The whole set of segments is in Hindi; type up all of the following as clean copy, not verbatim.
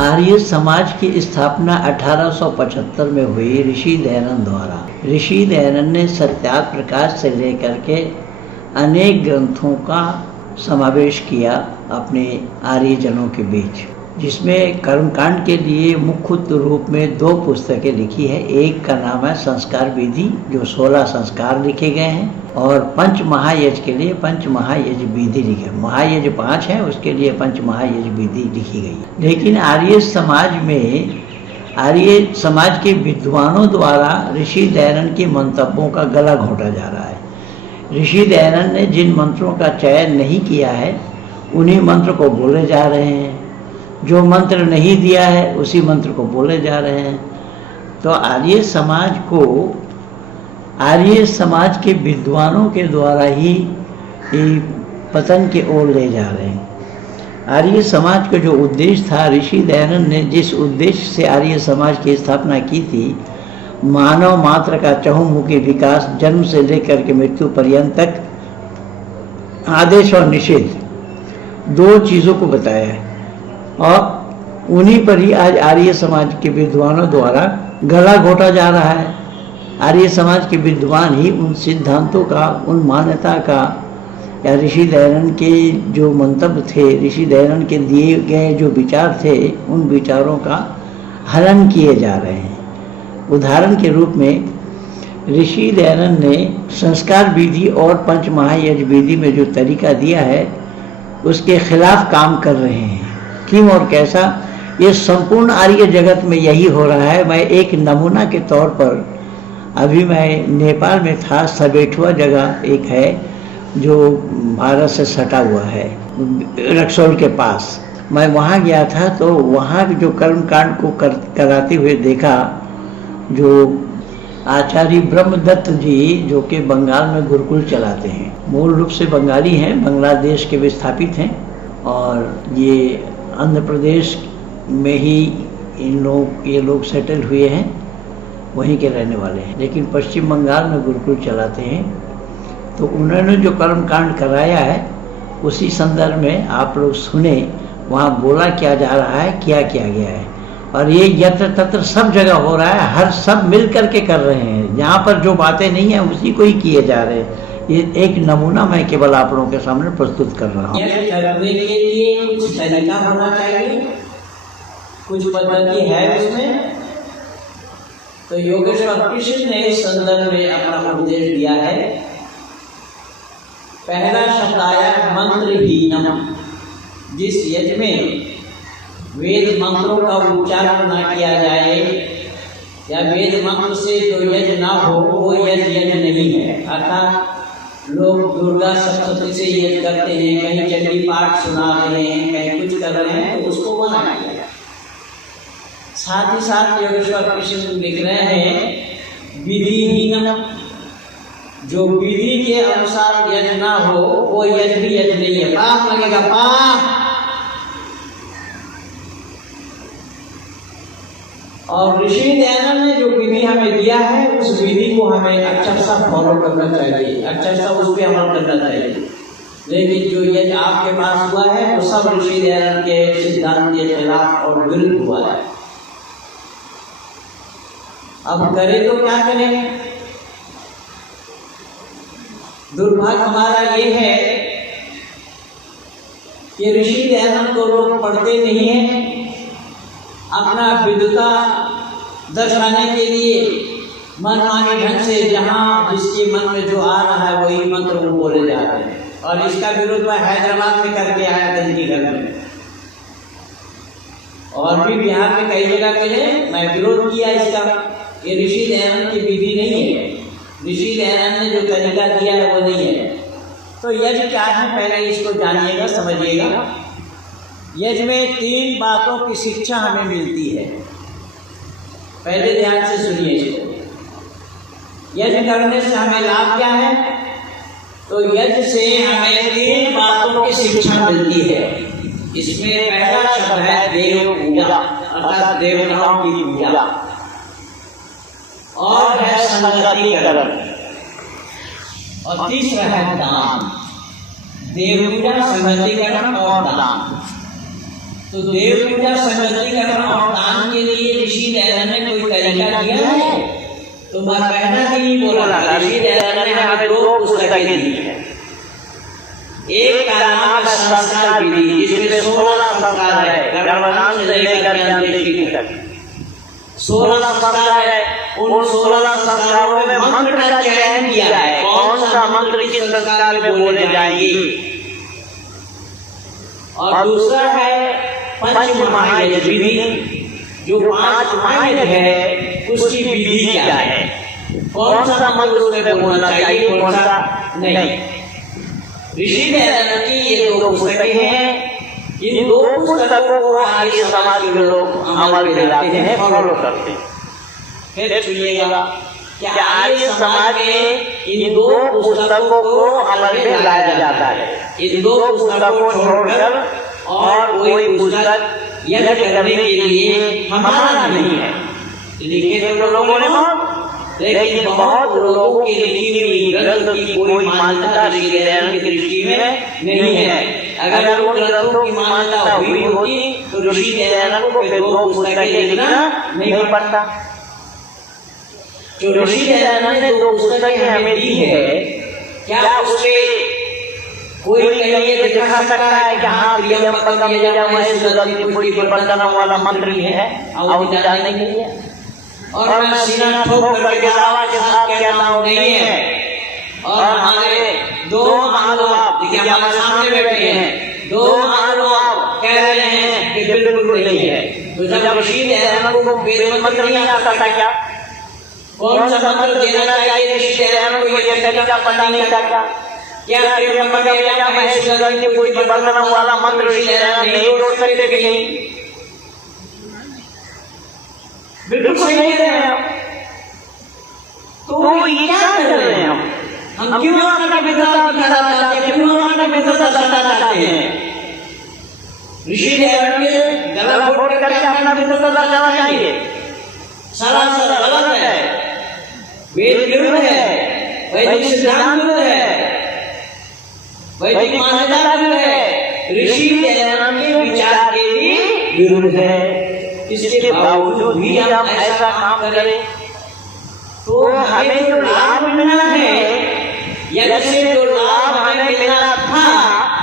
आर्य समाज की स्थापना 1875 में हुई ऋषि दयानंद द्वारा। ऋषि दयानंद ने सत्यार्थ प्रकाश से लेकर के अनेक ग्रंथों का समावेश किया अपने आर्यजनों के बीच, जिसमें कर्मकांड के लिए मुख्य रूप में 2 पुस्तकें लिखी है। एक का नाम है संस्कार विधि, जो 16 संस्कार लिखे गए हैं, और पंच महायज्ञ के लिए पंच महायज्ञ विधि लिखे। महायज्ञ 5 है, उसके लिए पंच महायज्ञ विधि लिखी गई। लेकिन आर्य समाज के विद्वानों द्वारा ऋषि दयानंद के मंतव्यों का गला घोंटा जा रहा है। ऋषि दयानंद ने जिन मंत्रों का चयन नहीं किया है उन्हीं मंत्र को बोले जा रहे हैं, जो मंत्र नहीं दिया है उसी मंत्र को बोले जा रहे हैं। तो आर्य समाज के विद्वानों के द्वारा ही पतन की ओर ले जा रहे हैं। आर्य समाज का जो उद्देश्य था, ऋषि दयानंद ने जिस उद्देश्य से आर्य समाज की स्थापना की थी, मानव मात्र का चहुमुखी विकास, जन्म से लेकर के मृत्यु पर्यंत तक, आदेश और निषेध 2 चीज़ों को बताया है, और उन्हीं पर ही आज आर्य समाज के विद्वानों द्वारा गला घोंटा जा रहा है। आर्य समाज के विद्वान ही उन सिद्धांतों का, उन मान्यता का, या ऋषि दयानंद के जो मंतव्य थे, ऋषि दयानंद के दिए गए जो विचार थे, उन विचारों का हनन किए जा रहे हैं। उदाहरण के रूप में ऋषि दयानंद ने संस्कार विधि और पंच महायज्ञ विधि में जो तरीका दिया है उसके खिलाफ काम कर रहे हैं। क्यों और कैसा, ये संपूर्ण आर्य जगत में यही हो रहा है। मैं एक नमूना के तौर पर, अभी मैं नेपाल में था, सबेठुआ जगह एक है जो भारत से सटा हुआ है, रक्सौल के पास। मैं वहाँ गया था तो वहाँ जो कर्मकांड को कराते हुए देखा, जो आचार्य ब्रह्मदत्त जी, जो कि बंगाल में गुरुकुल चलाते हैं, मूल रूप से बंगाली हैं, बांग्लादेश के विस्थापित हैं, और ये आंध्र प्रदेश में ही ये लोग सेटल हुए हैं, वहीं के रहने वाले हैं, लेकिन पश्चिम बंगाल में गुरुकुल चलाते हैं। तो उन्होंने जो कर्मकांड कराया है उसी संदर्भ में आप लोग सुने, वहाँ बोला क्या जा रहा है, क्या किया गया है। और ये यत्र तत्र सब जगह हो रहा है, हर सब मिल करके कर रहे हैं। जहाँ पर जो बातें नहीं है उसी को ही किए जा रहे हैं। ये एक नमूना मैं केवल आप लोगों के सामने प्रस्तुत कर रहा हूँ। करने के लिए कुछ तरीका होना चाहिए, कुछ पद्धति है उसमें। तो योगेश्वर कृष्ण ने इस संदर्भ में अपना उपदेश दिया है। पहला शब्द आया मंत्रहीनम। जिस यज्ञ में वेद मंत्रों का उच्चारण न किया जाए या वेद मंत्र से जो यज्ञ ना हो वो यज्ञ नहीं है। अर्थात लोग दुर्गा सप्तशती से यज्ञ करते हैं, कहीं चंडी पाठ सुना रहे हैं, कहीं कुछ कर रहे हैं, तो उसको मना किया। साथ ही साथ योगेश्वर कृष्ण लिख रहे हैं विधिहीनम। जो विधि के अनुसार यज्ञ ना हो वो यज्ञ भी यज्ञ नहीं है, पाप लगेगा, पाप। और ऋषि दयानंद ने जो विधि हमें दिया है उस विधि को हमें अक्षरशः फॉलो करना चाहिए, अक्षरशः उस पर अमल करना चाहिए। लेकिन जो यज्ञ आपके पास हुआ है वो सब ऋषि दयानंद के सिद्धांत के खिलाफ और विरुद्ध हुआ है। अब करें तो क्या करें? दुर्भाग्य हमारा ये है कि ऋषि दयानंद को लोग पढ़ते नहीं हैं। अपना विद्वता दर्शाने के लिए मनमानी ढंग से जहाँ जिसके मन में जो आ रहा है वही मंत्र वो बोले जा रहे हैं। और इसका विरोध मैं हैदराबाद में करके आया था इनके घर में, और भी बिहार में कई जगह मिले, मैं विरोध किया इसका। ये ऋषि दयानंद की विधि नहीं है, ऋषि दयानंद ने जो तरीका दिया है वो नहीं है। तो यज्ञ क्या है पहले इसको जानिएगा, समझिएगा। यज्ञ में 3 बातों की शिक्षा हमें मिलती है। पहले ध्यान से सुनिए इसको। यज्ञ करने से हमें लाभ क्या है? तो यज्ञ से हमें 3 बातों की शिक्षा मिलती है। इसमें पहला शब्द है देव पूजा, अर्थात देवताओं की पूजा, और है संगतिकरण, और तीसरा है दान। देव पूजा, संगतिकरण और दान। तो देव पूजा सशक्तिकरण और दान के लिए ऋषि दयानंद ने कोई तरीका दिया है? तो मैं पहला ही नहीं बोला, ऋषि दयानंद ने हमें 2 पुस्तकें दी है। एक का नाम है संस्कार विधि, जिसमें 16 संस्कार है, गर्भधान से लेकर अंत्येष्टि तक 16 संस्कार है। उन 16 संस्कारों में मंत्र का चयन किया है, कौन सा मंत्र किस संस्कार में बोले जाएंगे। और दूसरा है पंच महायज्ञ विधि, जो 5 महायज्ञ है उसकी विधि क्या है, कौन सा मंत्र उसमें बोलना चाहिए, कौन सा नहीं। ऋषि दयानंद की ये 2 पुस्तकें हैं। इन 2 पुस्तकों को आर्य समाज के लोग अमल में लाते हैं, फॉलो करते हैं। फिर सुनिएगा, क्या आर्य समाज में इन 2 पुस्तकों को अमल में लाया जाता है? इन 2 पुस्तकों को छोड़कर और कोई पुस्तक यज्ञ करने के लिए हमारा नहीं है। लिखे तो लोगों ने, लेकिन बहुत लोगों की लिखी हुई ग्रंथ की कोई मान्यता ऋषि दयानंद की दृष्टि में नहीं है। अगर उन ग्रंथों की मान्यता हुई होती तो ऋषि दयानंद को 2 पुस्तकें लिखना नहीं पड़ता। जो ऋषि दयानंद ने 2 पुस्तकें हमें दी है, क्या उससे कोई कहीं दिखा सकता है कि हाँ त्र्यंबकम यजामहे पूरी प्रबंधन वाला मंत्र है और जानने के लिए? और मैं सीना ठोक करके दावा के साथ कहता हूँ नहीं है। और हमारे 2 महानुभाव देखिए हमारे सामने बैठे हैं, 2 महानुभाव कह रहे हैं कि बिल्कुल नहीं है। तो जब ऋषि दयानंद को वेद मंत्र नहीं आता था, क्या कौन सा मंत्र देना चाहिए ऋषि दयानंद को, ये तरीका पता नहीं था क्या? त्र्यंबकम यजामहे पूरी प्रबंधन वाला मंत्र ऋषि दयानंद नहीं जोड़ सकते कि नहीं? बिल्कुल सही नहीं रहे हैं। तो ये क्या कर रहे हैं हम क्यों अपना मित्रता दिखाना चाहते हैं, क्यों अपना मित्रता दर्शाना चाहते हैं? ऋषि दयानंद के गला घोट करके अपना मित्रता दर्शाना चाहिए? सरासर गलत है, वेद विरुद्ध है, वैदिक सिद्धांत विरुद्ध है, वैदिक मान्यता विरुद्ध है, ऋषि दयानंद के विचार के भी विरुद्ध है। इसके बावजूद भी हम ऐसा काम करें तो हमें जो लाभ मिलना है, यज्ञ से जो लाभ हमें मिलना था,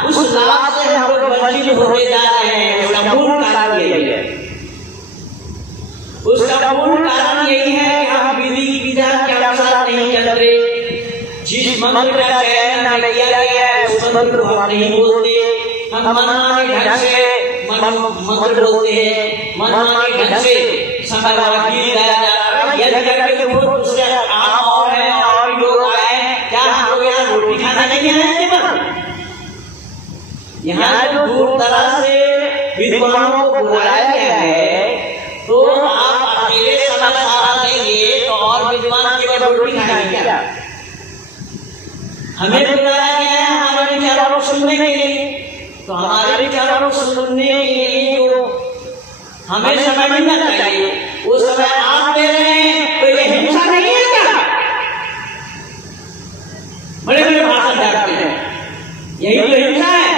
उस लाभ से हम लोग वंचित होते जा रहे हैं। उसका मूल कारण यही है, उसका मूल कारण यही है कि हम विधि विधान के अनुसार नहीं चल रहे। जिस मंत्र का चयन हमें किया गया है उस मंत्र को हम नहीं बोलते, हम मनमाने ढंग से मंत्र बोलते हैं, मनमाने ढंग से गीत गाया जा रहा है। यज्ञ करके वो दूसरे आम और हैं और लोग आए, क्या हम लोग यहाँ रोटी खाना नहीं आए केवल? यहाँ जो दूर दराज से विद्वानों को बुलाया गया है, तो आप अकेले समय सारा देंगे तो और विद्वान केवल रोटी खाएंगे क्या? हमें बुलाया गया है हमारे विचारों को सुनने के लिए, तो हमारे विचारों को सुनने के लिए जो हमें समय मिलना चाहिए वो समय आप दे रहे हैं, तो ये हिंसा नहीं है क्या? बड़े बड़े भाषण डालते हैं, यही तो हिंसा है।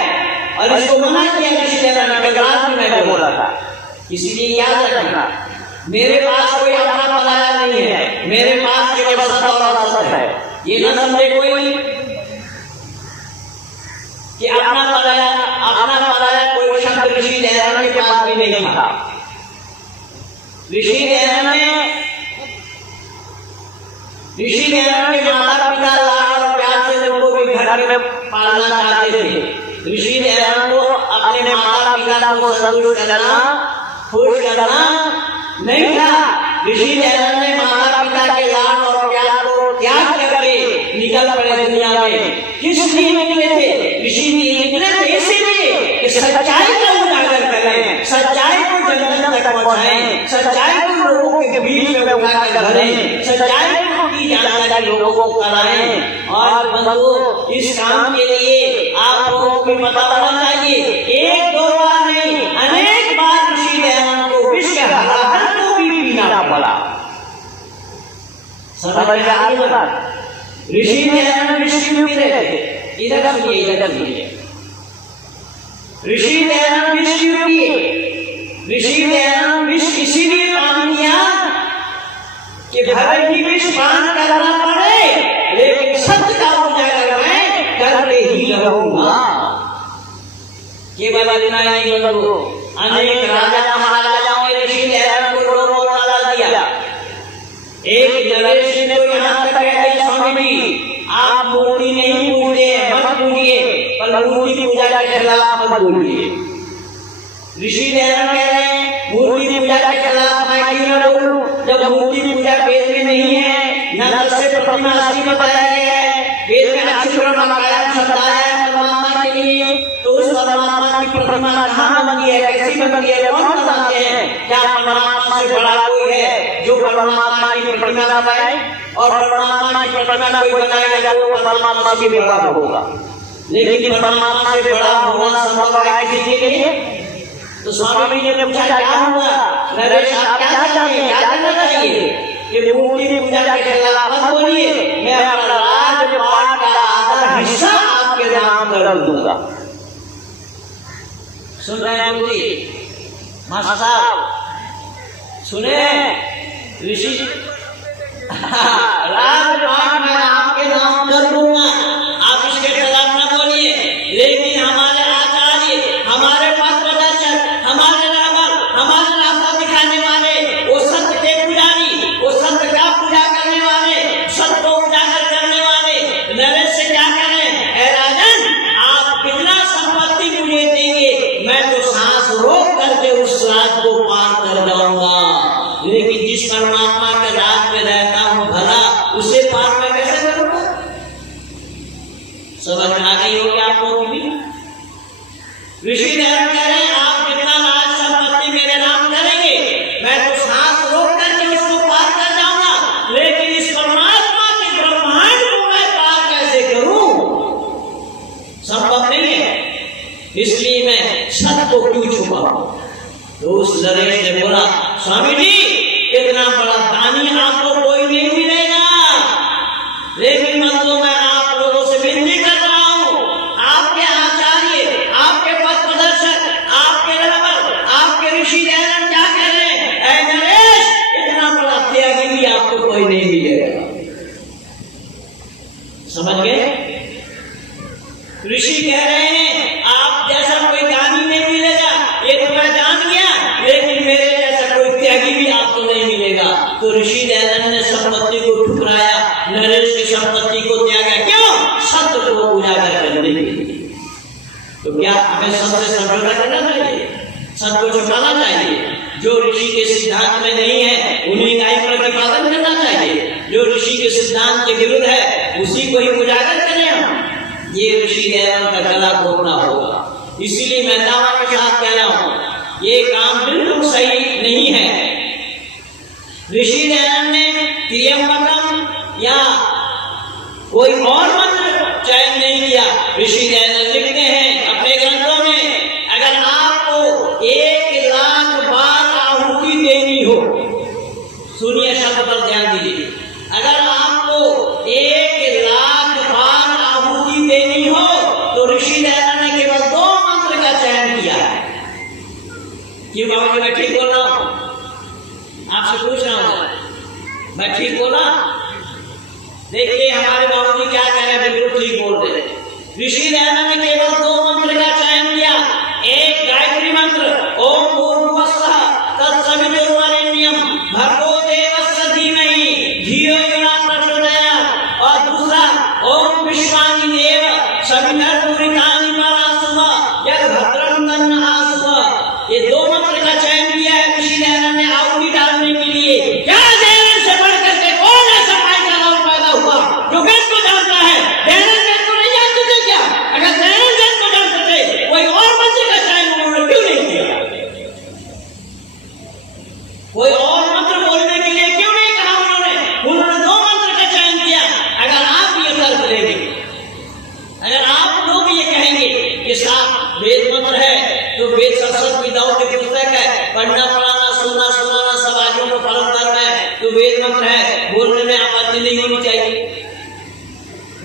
और इसको मना किया ऋषि दयानंद ने, क्लास में मैं बोला था। इसलिए याद रखना, मेरे पास कोई अपना पलाया नहीं है, मेरे पास केवल सत्य और असत है। ये न समझे कोई कि अपना पलाया कोई शब्द ऋषि दयानंद के पास भी नहीं था। ऋषि दयानंद के माता पिता लाड और प्यार से उनको भी घर में पालना चाहते थे। ऋषि दयानंद को अपने माता पिता को संतुष्ट करना, खुश करना नहीं था। ऋषि दयानंद ने माता पिता के लाड और प्यार को त्याग करके निकल पड़े दुनिया में। किस लिए निकले थे? ऋषि निकले थे इसीलिए कि सच्चाई का उजागर करें, सच्चाई को जन तक पहुंचाएं, सच्चाई को लोगों के बीच में उठाकर धरें, सच्चाई की जानकारी लोगों को कराएं। और बंधुओं, इस काम के लिए आप लोगों को पता होना चाहिए, 1-2 बार नहीं, अनेक बार ऋषि दयानंद को विष के हलाहल को भी पीना पड़ा। समझ में आ रही बात? ऋषि दयानंद विष क्यों पी रहे थे? इधर सुनिए, इधर सुनिए। ऋषि दयानंद विष क्यों पिए? ऋषि दयानंद विष इसीलिए पान किया कि भले ही विष पान करना पड़े, लेकिन सत्य का उजागर मैं करके ही रहूंगा। केवल इतना नहीं बंधु, अनेक राजा महाराजाओं ने ऋषि दयानंद को लोगों को सलाह दिया। एक नरेश ने तो यहाँ तक कह दिया, स्वामी जी आप मूर्ति नहीं पूजिए, मत पूजिए, पर मूर्ति पूजा के खिलाफ मत बोलिए। ऋषि दयानंद कह रहे हैं मूर्ति पूजा के खिलाफ मैं क्यों न बोलूं, जब मूर्ति पूजा वेद में नहीं है, न से प्रतिमा आदि में बताया गया है, वेद में अक्षर नमकायम शब्द आया है परमात्मा के लिए, तो उस परमात्मा की प्रतिमा कहाँ बनी है, कैसी बनी है, कौन बताते हैं? क्या परमात्मा से बड़ा कोई है जो परमात्मा की प्रतिमा न बनाए? और परमात्मा की प्रतिमा कोई बनाएगा तो परमात्मा की विवाद होगा, लेकिन परमात्मा से बड़ा होना संभव है किसी के लिए? तो स्वामी जी ने पूछा क्या हुआ? नरेश आप क्या चाहते हैं, क्या करना चाहिए? कि मूर्ति पूजा के खिलाफ मत बोलिए, मैं अपना राजपाट का आधा हिस्सा आपके नाम कर दूंगा। सुन रहे हैं गुरु जी, मास्टर साहब सुने, ऋषि राजपाट मैं आपके नाम कर दूंगा, आप इसके खिलाफ न बोलिए, लेकिन हमारे आचार्य, हमारे पथ प्रदर्शक, हमारे रावण, हमारे रास्ता दिखाने वाले, वो सत्य के पुजारी, वो सत्य का पूजा करने वाले, सत्य को उजागर करने वाले नरेश से क्या करें? ऐ राजन आप कितना संपत्ति मुझे देंगे, मैं तो सांस रोक करके उस राज को पार कर जाऊंगा, लेकिन जिस परमात्मा के राज में रहता हूँ भला उसे पार मैं कैसे करूंगा? समझ आ गई होगी आप लोगों की? ऋषि दयानंद कह रहे हैं आप जितना राज संपत्ति मेरे नाम करेंगे, मैं तो सांस रोक करके उसको पार कर जाऊंगा, लेकिन इस परमात्मा के ब्रह्मांड को मैं पार कैसे करूं? संभव नहीं है, इसलिए मैं सत्य को क्यों छुपाऊं? तो उस नरेश ने बोला स्वामी जी इतना बड़ा दानी आपको कोई नहीं मिलेगा, लेकिन मैं आप लोगों से विनती कर रहा हूं, आपके आचार्य, आपके पथ प्रदर्शक, आपके रबर, आपके ऋषि दयानंद क्या कह रहे हैं? ऐ नरेश इतना बड़ा त्यागी भी आपको कोई नहीं मिलेगा। समझ गए? ऋषि कह रहे हैं आप जैसा कोई दानी नहीं मिलेगा, ये तो मैं जान गया, लेकिन मेरे जैसा कोई त्यागी भी आपको नहीं मिलेगा। तो ऋषि दयानंद ने संपत्ति को ठुकराया, नरेश की संपत्ति को त्यागा, क्यों? सत्य को उजागर करने के लिए। तो क्या हमें सत्य से समझौता करना चाहिए, सत्य को छुपाना चाहिए? जो ऋषि के सिद्धांत में नहीं है उन्हीं का ही प्रतिपादन करना चाहिए, जो ऋषि के सिद्धांत के विरुद्ध है उसी को ही उजागर करें हम। ये ऋषि दयानंद का गला घोटना होगा। इसीलिए मैं दावा के साथ कह रहा हूं ये काम बिल्कुल सही नहीं है। ऋषि दयानंद ने त्र्यंबकम या कोई और मंत्र चयन नहीं किया। ऋषि दयानंद लिखते हैं अपने ग्रंथों में, अगर आपको 1,00,000 बार आहुति देनी हो, सुनिए शब्द पर ध्यान दीजिए, अगर आपको 1,00,000 बार आहुति देनी हो तो ऋषि दयानंद ने केवल 2 मंत्र का चयन किया है। क्यों बाबा जी मैं ठीक बोल रहा हूं? आपसे पूछ रहा हूं, मैं ठीक बोला? देखिए हमारे बाबू जी क्या कह रहे हैं, बिल्कुल ठीक बोल रहे हैं। ऋषि दयानंद ने केवल 2 मंत्र का चयन किया। एक गायत्री मंत्र ओम भूर्भुवस्सुः तत्सवितुर्वरेण्यं भर्गो देवस्य धीमहि धियो यो न प्रचोदयात्, और दूसरा ओम विश्वानि देव सवितुर्वरेण्यं परास्तुः यद् भद्रं तन्नः। ये 2 मंत्र का चयन किया है ऋषि दयानंद ने आहुति डालने के लिए। क्या दयानंद से बढ़ करके कौन ऐसा भाईचारा पैदा हुआ जो वेद को जानता है? दयानंद वेद को नहीं जानते थे क्या? अगर दयानंद वेद को जानते थे कोई और मंत्र का चयन उन्होंने क्यों नहीं किया? कोई और मंत्र बोलने के लिए क्यों नहीं कहा उन्होंने 2 मंत्र का चयन किया। अगर आप ये तर्क लेंगे, अगर आप लोग ये कहेंगे कि साहब वेद मंत्र है तो वेद सरस्वती विद्याओं की पुस्तक है, पढ़ना पढ़ाना सुनना सुनाना सब आदमियों को परम धर्म है, तो वेद मंत्र है, बोलने में आपत्ति नहीं होनी चाहिए।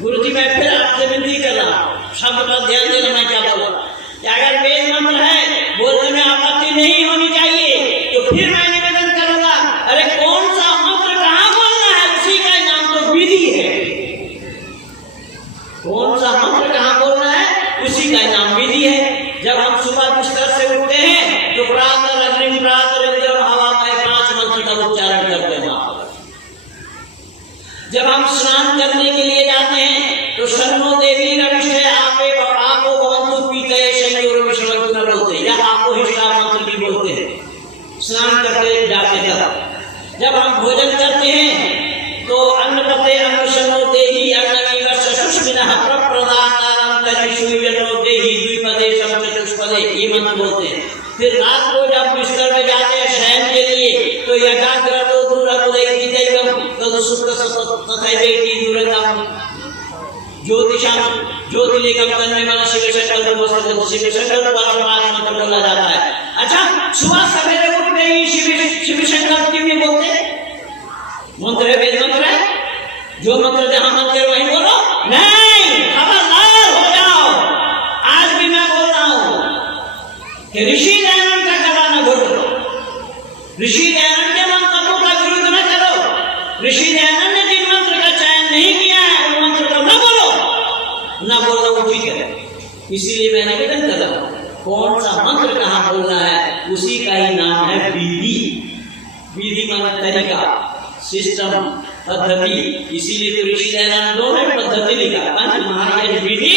गुरु जी मैं फिर आपसे विनती कर रहा हूँ, शब्द पर ध्यान देना मैं क्या बोल रहा हूँ कि अगर वेद उच्चारण करते हैं वहां पर। जब हम स्नान करने के लिए जाते हैं तो शरणो देवी रविष्ठे आपे आपो भवन्तु पीते शंयोर विश्ववन्तु न बोलते या आपो हिष्ठा मंत्र भी बोलते हैं स्नान करते जाते तब। जब हम भोजन करते हैं तो अन्नपते अनुशनो देहि अन्नमीव सुष्मिनः प्रप्रदातारं तरिषुयनो देहि द्विपदे समचतुष्पदे ये मंत्र बोलते हैं। फिर रात को जब बिस्तर में जाते हैं शयन के लिए तो यज्ञाग्रतो दूरमुदैतिदैवं तदसुप्तसततैवेति दूरतम ज्योतिषाम ज्योतिर्लिंगम तन्मय शिव शंकर परमात्मा को बोला जाता है। अच्छा, सुबह सवेरे उठ गए शिव शंकर क्यों नहीं बोलते? मंत्र है, वेद मंत्र है, जो मंत्र जहां मन करे वहीं बोलो। नहीं, खबरदार हो जाओ। आज भी मैं बोल रहा हूं कि ऋषि दयानंद का गला न घोटो, ऋषि दयानंद के मंत्रों का विरोध न करो। ऋषि दयानंद ने जिन मंत्र का चयन नहीं किया है उन मंत्र को न बोलो, न बोलना वो ठीक है। इसीलिए मैं निवेदन कर रहा हूं, कौन सा मंत्र कहां बोलना है उसी का ही नाम है विधि। विधि माना तरीका, सिस्टम, पद्धति। इसीलिए तो ऋषि दयानंद दोनों पद्धति लिखा, पंच महायज्ञ विधि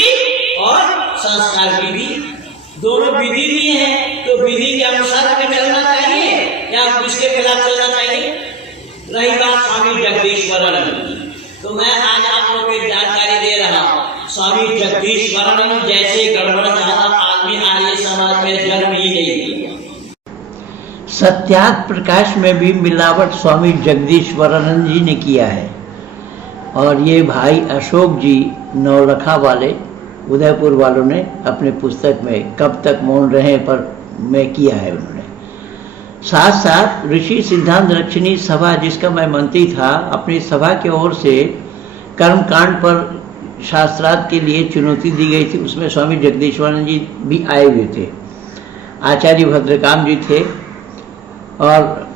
और संस्कार विधि, दोनों विधि दिए हैं। तो विधि के अनुसार हमें चलना चाहिए या इसके खिलाफ चलना चाहिए? रही बात स्वामी जगदीश्वरन, तो मैं आज आप लोग को जानकारी दे रहा हूँ। स्वामी जगदीश्वरन जैसे गड़बड़ ज्यादा आदमी आर्य समाज में जन्म ही नहीं दिया। सत्यार्थ प्रकाश में भी मिलावट स्वामी जगदीश्वरानंद जी ने किया है। और ये भाई अशोक जी नौलखा वाले उदयपुर वालों ने अपने पुस्तक में कब तक मौन रहे पर में किया है उन्होंने। साथ साथ ऋषि सिद्धांत रक्षिणी सभा, जिसका मैं मंत्री था, अपनी सभा की ओर से कर्मकांड पर शास्त्रार्थ के लिए चुनौती दी गई थी। उसमें स्वामी जगदीश्वरानंद जी भी आए हुए थे, आचार्य भद्रकाम जी थे और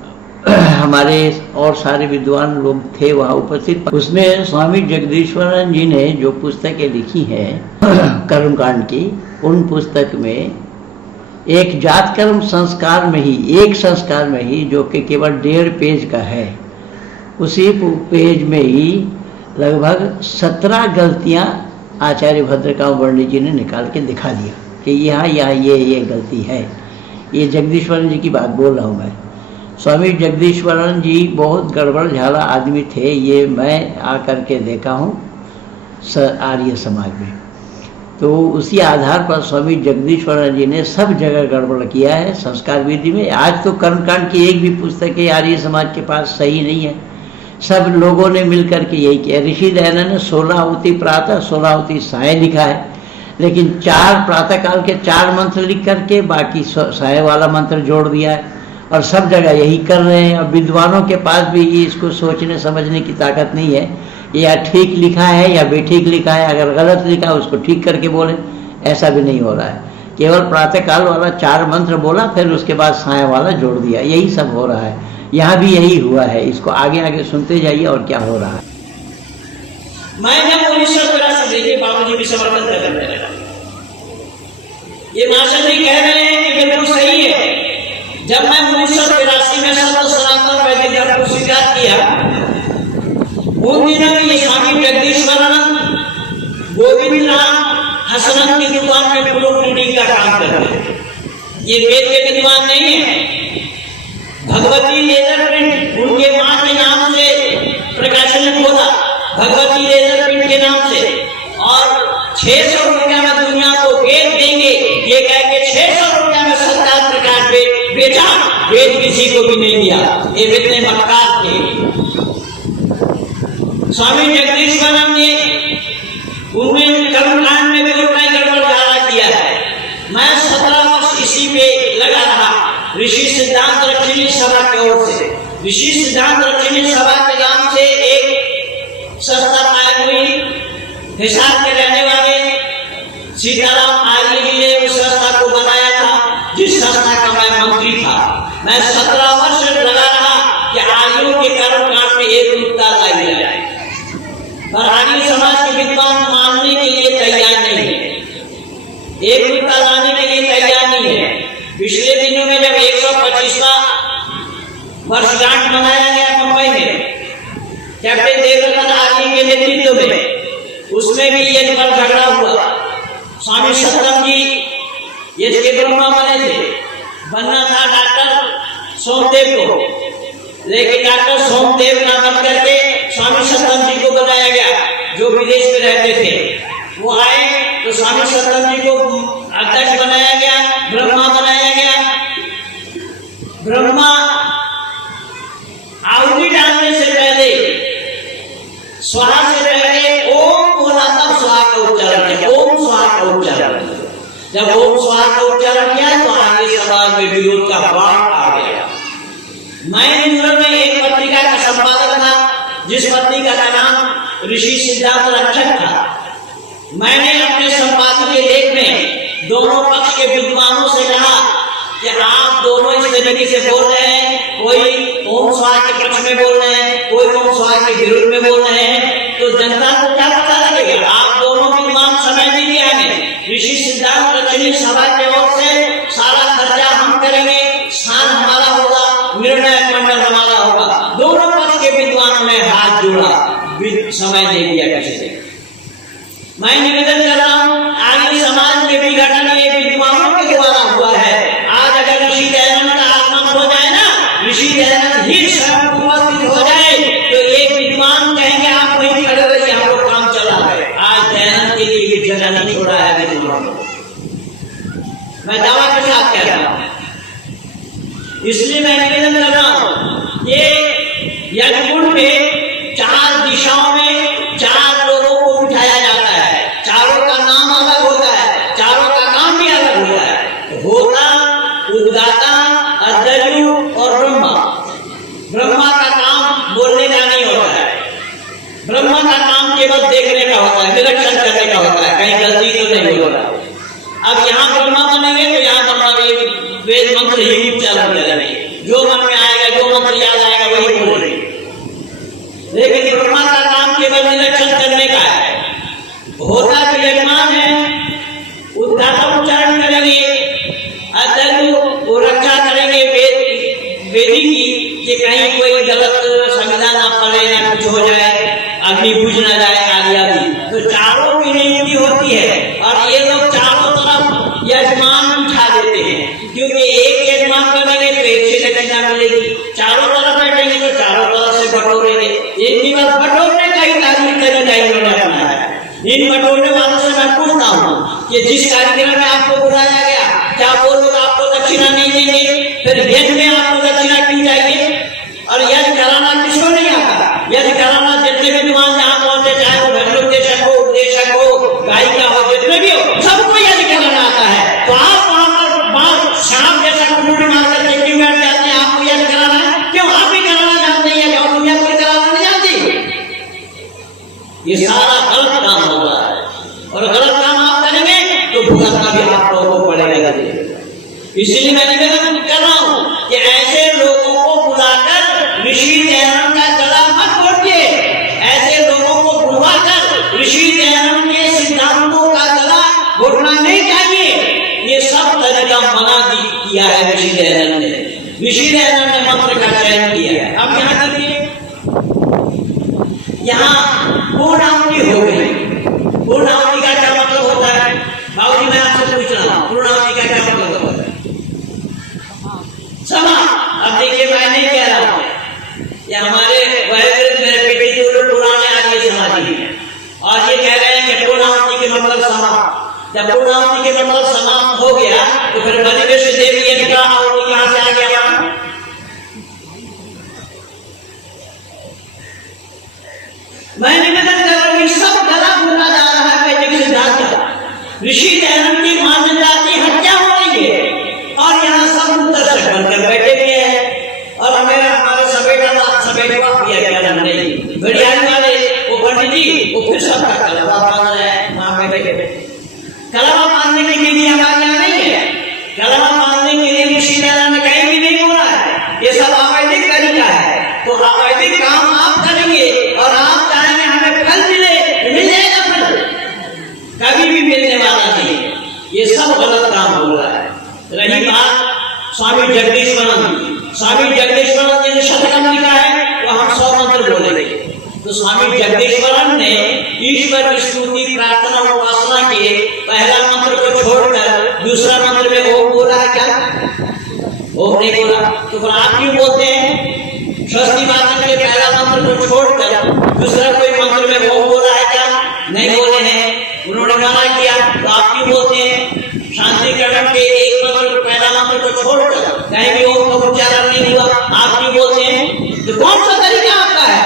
हमारे और सारे विद्वान लोग थे वहाँ उपस्थित। उसमें स्वामी जगदीश्वरानंद जी ने जो पुस्तकें लिखी हैं कर्मकांड की, उन पुस्तक में एक जात कर्म संस्कार में ही, एक संस्कार में ही, जो कि केवल 1.5 पेज का है, उसी पेज में ही लगभग 17 गलतियाँ आचार्य भद्रकाम वर्णी जी ने निकाल के दिखा दिया कि यहाँ ये गलती है। ये जगदीश्वरानंद जी की बात बोल रहा हूँ मैं। स्वामी जगदीश्वरानंद जी बहुत गड़बड़ झाला आदमी थे, ये मैं आकर के देखा हूँ आर्य समाज में। तो उसी आधार पर स्वामी जगदीश्वरानंद जी ने सब जगह गड़बड़ किया है संस्कार विधि में। आज तो कर्मकांड की एक भी पुस्तक आर्य समाज के पास सही नहीं है। सब लोगों ने मिलकर के यही किया। ऋषि दयानंद ने 16 आहुति प्रातः 16 आहुति साय लिखा है, लेकिन 4 प्रातः काल के 4 मंत्र लिख करके बाकी साय वाला मंत्र जोड़ दिया है और सब जगह यही कर रहे हैं। और विद्वानों के पास भी इसको सोचने समझने की ताकत नहीं है, या ठीक लिखा है या बेठीक लिखा है। अगर गलत लिखा है उसको ठीक करके बोले, ऐसा भी नहीं हो रहा है। केवल प्रातः काल वाला 4 मंत्र बोला, फिर उसके बाद साय वाला जोड़ दिया, यही सब हो रहा है। यहाँ भी यही हुआ है। इसको आगे आगे सुनते जाइए और क्या हो रहा है। मैं जब 1983 देखिए बाबूजी भी समर्थन कर रहे हैं, ये मास्टर जी कह रहे हैं कि बिल्कुल सही है। जब मैं 1983 में सत्य सनातन वैदिक धर्म को स्वीकार किया, उन दिनों में ये स्वामी जगदीश्वरानंद गोविंद राम हसनन की दुकान में प्रूफ रीडिंग का काम करते थे। ये वेद के विद्वान नहीं है। भगवती लेजर प्रिंट उनके मां के नाम से प्रकाशन खोला, भगवती लेजर प्रिंट के नाम से, और 600 रुपया में दुनिया को वेद देंगे ये कह के 600 रुपया में सत्यार्थ प्रकाश बेचा। वेद किसी को भी नहीं दिया। ये इतने मक्कार थे। स्वामी जगदीश्वरानंद ने उनमें कर्मकांड में भी उतना ही गड़बड़ किया है। मैं 17 वर्ष इसी पे लगा रहा। ऋषि सिद्धांत रक्षिणी सभा की ओर से, ऋषि सिद्धांत रक्षिणी सभा के नाम से एक संस्था कायम हुई। हिसार के रहने वाले सीताराम आर्य जी ने उस संस्था को बनाया था, जिस संस्था का मैं मंत्री था। मैं 17 वर्ष लगा रहा कि आर्यों के कर्मकांड में एक रूपता लाई जाए, पर आर्य समाज के विद्वान मानने के लिए तैयार नहीं है, एक रूपता लाने के लिए तैयार नहीं है। पिछले दिनों में जब 125वां वर्षगांठ मनाया गया मुंबई में कैप्टन देवरतन आर्मी के नेतृत्व में, उसमें भी ये पर झगड़ा हुआ। स्वामी सतराम जी ये के ब्रह्मा बने थे, बनना था डॉक्टर सोमदेव को, लेकिन डॉक्टर सोमदेव ना बन करके स्वामी सतराम जी को बनाया गया जो विदेश में रहते थे। वो आए तो स्वामी सतराम जी को अध्यक्ष बनाया गया, ब्रह्मा बनाया गया। ब्रह्मा आहुति डालने से पहले, स्वाहा से पहले ओम बोला, तब स्वाहा का उच्चारण किया, ओम स्वाहा का उच्चारण। जब ओम स्वाहा का उच्चारण किया तो आगे समाज में विरोध का बाढ़ आ गया। मैं इंदौर में एक पत्रिका का संपादक था जिस पत्रिका का नाम ऋषि सिद्धांत रक्षक था। मैंने अपने संपादकीय लेख में दोनों पक्ष के विद्वानों से कहा कि आप दोनों इस तरीके से बोल रहे हैं, कोई ओम स्वाहा के पक्ष में बोल रहे हैं, कोई ओम स्वाहा के विरुद्ध में बोल रहे हैं, तो जनता को क्या पता लगेगा। आप दोनों विद्वान समय दीजिए हमें, ऋषि सिद्धांत रचनी सभा की ओर से सारा खर्चा हम करेंगे, स्थान हमारा होगा, निर्णय मंडल हमारा होगा। दोनों पक्ष के विद्वानों ने हाथ जोड़ा, समय नहीं दिया किसी से। मैं निवेदन कर रहा हूँ, आगे समाज में विघटन ये विद्वानों के द्वारा हुआ है। आज अगर ऋषि दयानंद का आगमन हो जाए ना, ऋषि दयानंद ही स्वयं उपस्थित हो जाए तो एक विद्वान कहेंगे आप वहीं खड़े रहिए, हम लोग काम चला है। आज दयानंद के लिए ये जगह नहीं छोड़ा है विद्वानों को, मैं दावा के साथ कह रहा हूँ। इसलिए मैं निवेदन कर रहा हूँ, ये यज्ञकुंड में 4 दिशाओं में 4 लोगों को उठाया जाता है, चारों का नाम अलग होता है, चारों का काम भी अलग होता है। होता, उद्गाता, अध्ययु और ब्रह्मा। ब्रह्मा का काम बोलने का नहीं होता है, ब्रह्मा का काम केवल देखने का होता है, निरीक्षण करने का होता है, कहीं गलती तो नहीं हो रहा। अब यहाँ ब्रह्मा बनेंगे तो यहाँ ब्रह्मा वेद मंत्र ही उच्चारण करेंगे, जो मन में आएगा, जो मंत्र याद आएगा वही बोलेंगे। लेकिन ब्रह्मा का काम केवल निरीक्षण करने का है। होता तो यजमान है, उद्गाता उच्चारण करेंगे, अध्ययु वो रक्षा करेंगे वेदी की कि कहीं कोई गलत संविधान ना पड़े, ना कुछ हो जाए, अग्नि बुझ ना जाए आदि आदि। तो चारों की नियुक्ति होती है और ये लोग चारों तरफ यजमान उठा देते हैं, क्योंकि एक यजमान बनेंगे तो एक से नतीजा मिलेगी, चारों तरफ बैठेंगे तो चारों तरफ से बटोरेंगे। एक बार बटोरने का ही तरीका इन्होंने अपनाया है। इन बटोरने वालों से मैं पूछता हूँ कि जिस कार्यक्रम में आपको बुलाया गया, क्या वो लोग आपको दक्षिणा नहीं देंगे? फिर यज्ञ में आपको दक्षिणा क्यों चाहिए? और यज्ञ कराना किसको नहीं आता? यज्ञ कराना जितने भी विद्वान जहाँ पहुंचे, चाहे वो घटोपदेशक हो, उपदेशक हो, गायिका हो, जितने भी हो, सबको यज्ञ कराना आता है। तो आप वहां पर सांप जैसा कुंडली मार करके क्यों बैठ जाते हैं? आपको यज्ञ कराना है, क्यों आप ही कराना जानते हैं या दुनिया कोई कराना नहीं जानती? ये सारा गलत काम हो रहा है और गलत काम आप करेंगे तो भुगतना भी आप लोगों को पड़ेगा। इसलिए मैं निवेदन कर रहा हूँ कि ऐसे लोगों को बुलाकर ऋषि दयानंद का गला मत घोटिए, ऐसे लोगों को बुलवाकर ऋषि दयानंद के सिद्धांतों का गला घोटना नहीं चाहिए। ये सब तरीका मना किया है ऋषि दयानंद ने। ऋषि दयानंद ने मंत्र का चयन किया है। अब यहाँ देखिए, यहाँ पूर्णाहुति हो गई। पूर्णाहुति का क्या मतलब होता है? बाबूजी मैं आपसे पूछ रहा हूँ, पूर्णाहुति का क्या मतलब होता है? समा। अब देखिए मैं नहीं कह रहा हूँ, ये हमारे पुराने आर्य समाजी हैं और ये कह रहे हैं कि पूर्णाहुति के मतलब समाप्त। जब पूर्णाहुति के मतलब समाप्त हो गया तो फिर बलिवेश देवी यज्ञ का आहुति कहाँ से आ गया? मैं निवेदन कर रहा हूँ, सब गला भूला जा रहा है वैदिक सिद्धांत का। ऋषि दयानंद की मान्यता की हत्या हो रही है और यहाँ सब दर्शक बनकर बैठे हुए हैं और हमारे सफेदा किया नहीं बढ़ियारी वाले वो पंडित जी वो फिर सबका कलवा मान रहे हैं। वहां बैठे कलवा मानने के लिए हमारे यहाँ नहीं है, कलवा मानने के लिए ऋषि दयानंद ने कहीं भी नहीं बोला है। ये सब अवैधिक तरीका है, तो अवैधिक काम आप करेंगे और आप चाहेंगे हमें फल मिल जाएगा, फल कभी भी मिलने वाला नहीं। ये सब गलत काम हो रहा है। रही बात स्वामी जगदीश्वरानंद, स्वामी जगदीश्वरानंद जी ने शतकम लिखा है तो हम 100 मंत्र बोलेंगे। तो स्वामी जगदीश्वरन ने ईश्वर की स्तुति प्रार्थना और उपासना के पहला मंत्र को छोड़कर दूसरा मंत्र में ओम बोला है क्या? ओम नहीं बोला। तो फिर आप क्यों बोलते हैं? स्वस्ति वाचन के पहला मंत्र को छोड़कर दूसरा कोई मंत्र में ओम बोला है क्या? नहीं बोले हैं। उन्होंने मना किया तो आप क्यों बोलते हैं? शांतिकरण के एक मंत्र को पहला मंत्र को छोड़कर कहीं भी ओम का उच्चारण नहीं हुआ, आप क्यों बोलते हैं? तो कौन सा तरीका आपका है?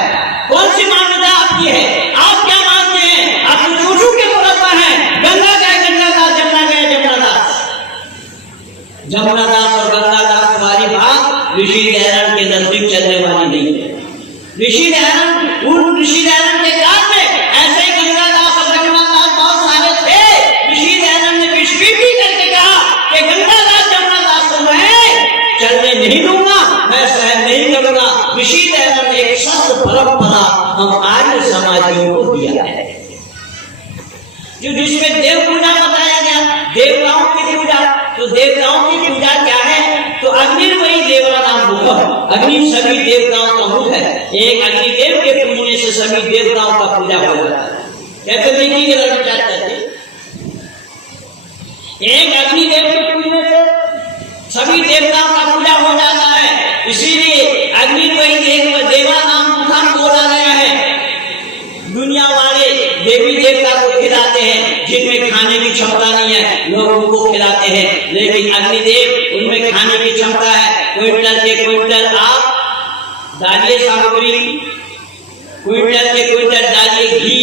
कौन सी मान्यता आपकी है? आप क्या मानते हैं? आप तो के मुरब्बा हैं। गंगा गए गंगादास, जमुना गए जमुनादास। जमुनादास और गंगादास तुम्हारी बात ऋषि दयानंद के नजदीक चलने वाली नहीं है। ऋषि दयानंद, उन ऋषि दयानंद के काल में ऐसे ही गंगादास और जमुनादास बहुत सारे थे। ऋषि दयानंद ने विश्वव्यापी करके कहा कि गंगादास जमुनादास को मैं चलने नहीं दूंगा, मैं सहन नहीं करूंगा। ऋषि दयानंद ने एक सत्य परंपरा हम आर्य समाजियों को दिया है, जो जिसमें देव पूजा बताया गया, देवताओं की पूजा। तो देवताओं की पूजा क्या है? तो अग्निर्वयी देवता नाम मुख। अग्नि सभी देवताओं का मुख है। एक अग्निदेव के पूजने से सभी देवताओं का पूजा हो जाता है। कहते देखिए एक अग्निदेव के पूजने से सभी देवताओं का पूजा हो जाता है। इसीलिए अग्निर्वयी देवा नाम मुख बोला गया है। दुनिया वाले देवी देवता को खिलाते हैं जिनमें खाने की क्षमता नहीं है, लोग उनको खिलाते हैं। लेकिन अग्निदेव, उनमें खाने की क्षमता है। क्विंटल के क्विंटल आप डालिए सामग्री, क्विंटल के क्विंटल डालिए घी,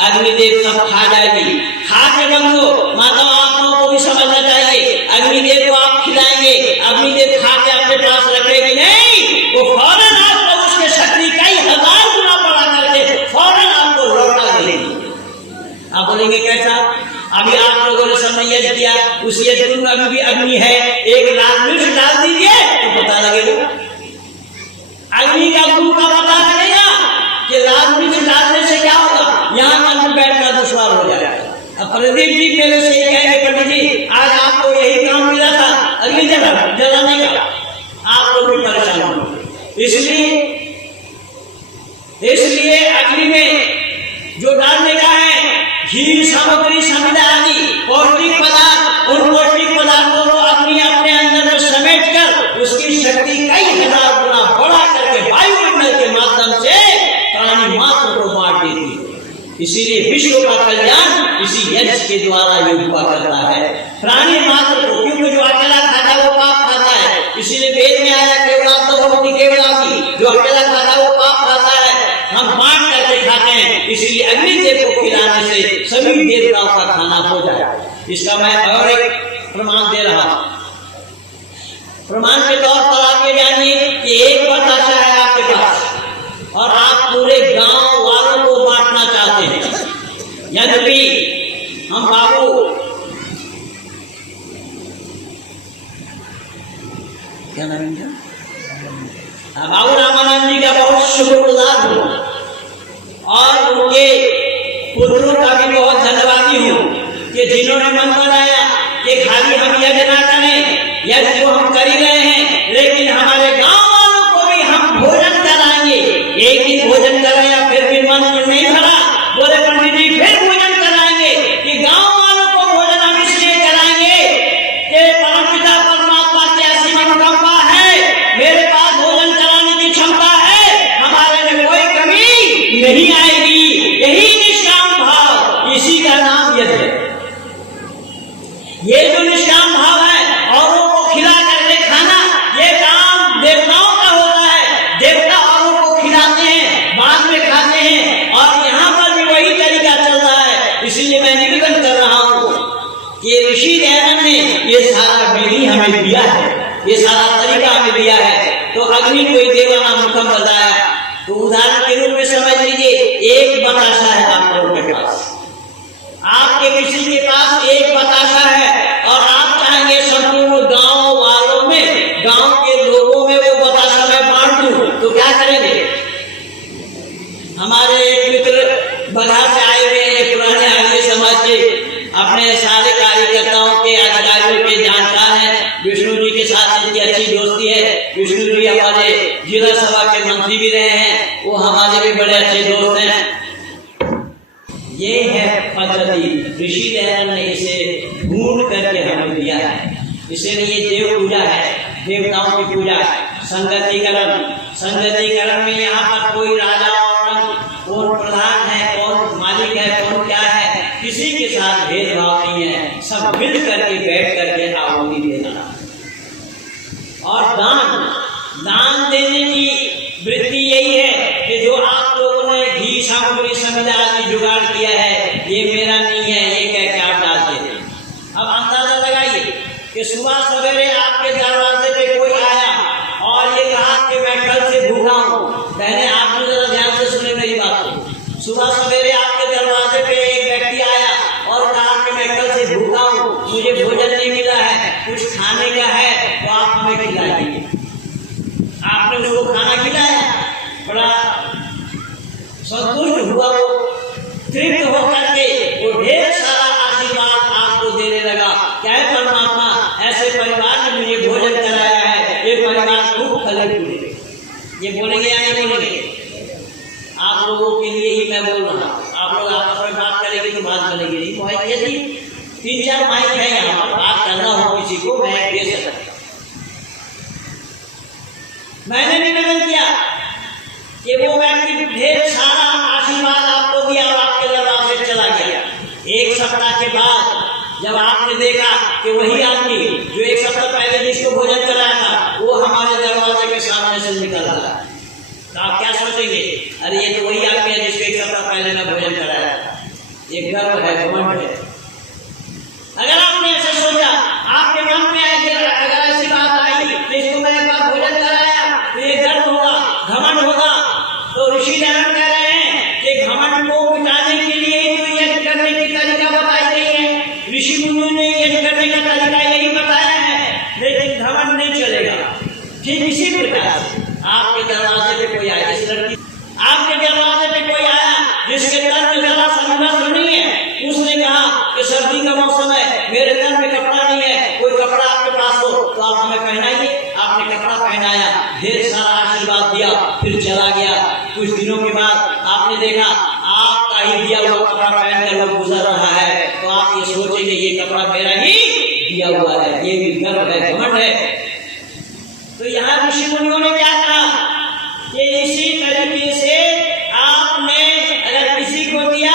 अग्निदेव सब खा जाएगी। खा के बंधु माता आप लोगों को भी समझना चाहिए, अग्निदेव को आप खिलाएंगे, अग्निदेव खा के अपने पास रखेगी नहीं, वो फौरन आप लोग उसके शक्ति कई हजार गुना बढ़ा करके फौरन आपको लौटा देंगे। आप बोलेंगे कैसा? अभी आप लोगों ने समय यज्ञ किया, उस यज्ञ में अभी भी अग्नि है, एक लाल मिर्च डाल दीजिए तो पता लगेगा। अग्नि का गुण का पता लगेगा कि लाल मिर्च डालने से क्या होगा। यहाँ मन में बैठना दुश्वार हो जाएगा। अब प्रदीप जी मेरे से कहेंगे, पंडित जी आज आपको यही काम मिला था अग्नि जलाने का, आप लोग भी परेशान होंगे। इसलिए अग्नि में जो डालने का है घी, सामग्री, समिधा आदि पौष्टिक पदार्थ, उन पौष्टिक पदार्थों को अग्नि अपने अंदर में समेट कर उसकी शक्ति कई हजार गुना बढ़ा करके वायुमंडल के माध्यम से प्राणी मात्र को बांट देती है। इसीलिए विश्व का कल्याण इसी यज्ञ के द्वारा ही हुआ करता है। प्राणी मात्र को, क्योंकि जो अकेला खाता है वो पाप खाता है। इसीलिए वेद में आया केवलामी, जो अकेला खाता है वो पाप खाता है। हम बांट करके खाते हैं, इसीलिए अग्निदेव को खिलाने से सभी देवताओं का खाना हो जाए। इसका मैं और एक प्रमाण दे रहा हूं। प्रमाण के तौर पर आप ये जानिए कि एक बताशा है आपके पास और आप पूरे गांव वालों को बांटना चाहते हैं। यद्यपि हम बाबू क्या नाम है, बाबू रामानंद जी का बहुत शुक्रगुजार हूँ और उनके पुत्रों का भी बहुत धन्यवादी हूँ कि जिन्होंने मन बनाया कि खाली हम यज्ञ ना करें, यज्ञ जो हम कर ही रहे हैं, लेकिन हमारे गांव वालों को भी हम भोजन कराएंगे। एक दिन भोजन कराया फिर भी मन नहीं भरा, बोले पंडित जी फिर भोजन कराएंगे। कि गांव वालों को भोजन हम इसलिए कराएंगे कि परमपिता परमात्मा की ऐसी मनोकामना है, मेरे पास भोजन कराने की क्षमता है, हमारे में कोई कमी नहीं आएगी। यही निष्काम भाव, इसी का नाम यज्ञ है। ये जो निष्काम भाव है, औरों को खिला करके खाना, ये काम देवताओं का होता है। देवता औरों को खिलाते हैं, बाद में खाते हैं, और यहाँ पर भी वही तरीका चल रहा है। इसीलिए मैं निवेदन कर रहा हूँ कि ऋषि दयानंद ने ये सारा विधि हमें दिया है, ये सारा तरीका हमें दिया है। तो अग्नि कोई देवाना मुखम बताया, तो उदाहरण के रूप में समझ लीजिए, एक बताशा है आप लोगों के पास, आपके किसी के पास एक बताशा है और आप चाहेंगे संपूर्ण गांव वालों में, गांव के लोगों में वो बताशा मैं बांट दूं, तो क्या करेंगे? हमारे एक मित्र बाहर से आए हुए पुराने आर्य समाज के, अपने सारे कार्यकर्ताओं के, अधिकारियों के जानकार हैं, विष्णु जी के साथ इनकी अच्छी दोस्ती है। विष्णु जी हमारे जिला सभा के मंत्री भी रहे हैं, वो हमारे भी बड़े अच्छे दोस्त हैं। ये है पद्धति, ऋषि दयानंद ने इसे ढूंढ करके हमें दिया है। इसीलिए देव पूजा है, देवताओं की पूजा है। संगतिकरण में यहाँ पर कोई राजा और कौन प्रधान है, कौन मालिक है, कौन क्या है, किसी के साथ भेदभाव नहीं है। सब मिल करके बैठ करके आहुति देना। और दान देने की वृत्ति यही है कि जो आप लोगों ने घी सामग्री समिधा आदि जुगाड़ किया है, ये मेरा नहीं है, ये कह के आप डाल देते। अब अंदाजा लगाइए कि सुबह सवेरे आपके दरवाजे पे कोई आया और ये कहा कि मैं कल से भूखा हूँ। पहले आपने जरा ध्यान से सुने मेरी बात को। सुबह सवेरे आपके दरवाजे पे एक व्यक्ति आया और कहा कि मैं कल से भूखा हूँ, मुझे भोजन नहीं मिला है, कुछ खाने का है तो आप हमें खिलाइए। आपने उसको खाना खिलाया, बड़ा संतुष्ट हुआ, वो तृप्त होकर के वो ढेर सारा आशीर्वाद आपको देने लगा। क्या है परमात्मा, ऐसे परिवार ने मुझे भोजन कराया है, ये परिवार खूब फले फूले। ये बोलेंगे या नहीं बोलेंगे? आप लोगों के लिए ही मैं बोल रहा हूँ। आप लोग आपस में बात करेंगे तो बात बनेगी नहीं। तो यदि 3-4 माइक है यहाँ पर, बात करना हो किसी को, मैं दे सकता हूँ। मैंने निवेदन किया कि वो व्यक्ति ढेर सारा आशीर्वाद आपको दिया और आपके दरबार से चला गया। 1 सप्ताह के बाद जब आपने देखा कि वही आदमी जो 1 सप्ताह पहले जिसको भोजन कराया था, वो हमारे दरवाजे के सामने से निकल रहा है, तो आप क्या सोचेंगे? अरे ये तो वही आदमी है जिसको 1 सप्ताह पहले मैं भोजन कराया था। ये गर्व है, घमंड है। अगर आपने ऐसे सोचा, आपके मन में आए कि अगर ऐसी बात आई तो इसको मैंने एक बार भोजन कराया तो ये गर्व होगा, घमंड होगा। तो ऋषि दयानंद कह रहे हैं कि घमंड को मिटाने के लिए जो यज्ञ करने की तरीका बताई गई है, ऋषि मुनियों ने यज्ञ करने का तरीका यही बताया है, लेकिन घमंड नहीं चलेगा। ठीक इसी प्रकार से आपके दरवाजे पे कोई आया, इस लड़की आपके दरवाजे पे कोई आया जिसके तन में जरा सा नहीं है, उसने कहा कि सर्दी का मौसम है, मेरे तन में कपड़ा नहीं है, कोई कपड़ा आपके पास हो तो आप हमें पहनाइए। आपने कपड़ा पहनाया, ढेर सारा आशीर्वाद दिया, फिर चला गया। कुछ दिनों के बाद आपने देखा आपका ही दिया हुआ कपड़ा पहनकर वो गुजर रहा है, तो आप ये सोचेंगे ये कपड़ा मेरा ही दिया हुआ है। ये भी गर्व है, घमंड है। तो यहाँ ऋषि मुनियों ने क्या कहा कि इसी तरीके से आपने अगर किसी को दिया